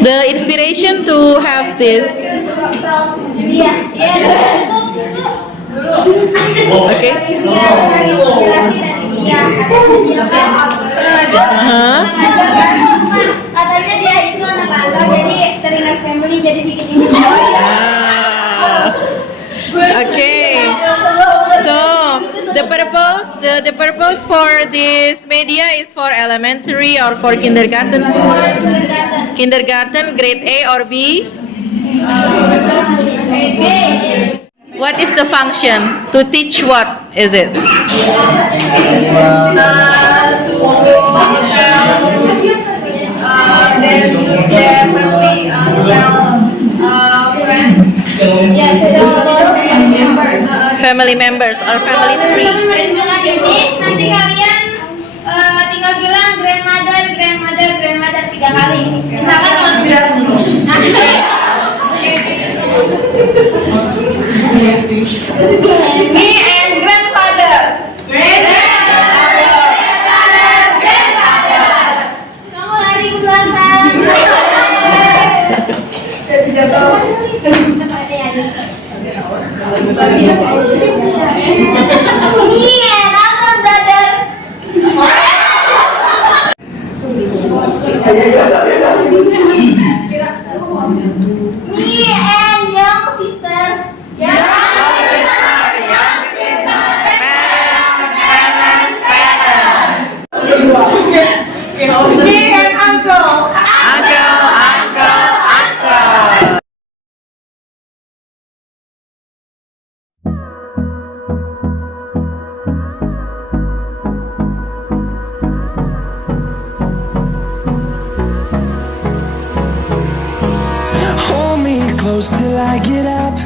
The inspiration to have this. Okay. Katanya dia itu anak rantau, jadi teringat family, jadi bikin ini. Okay. So the purpose for this media is for elementary or for kindergarten school. Kindergarten, grade A or B? What is the function? To teach what is it? Family members or family tree. Nanti kalian tinggal bilang grandmother 3 kali. Misalkan kalau bilang me and grandfather. Kamu lari ke belakang. Me and young sister. Me and uncle. Hold me close till I get up.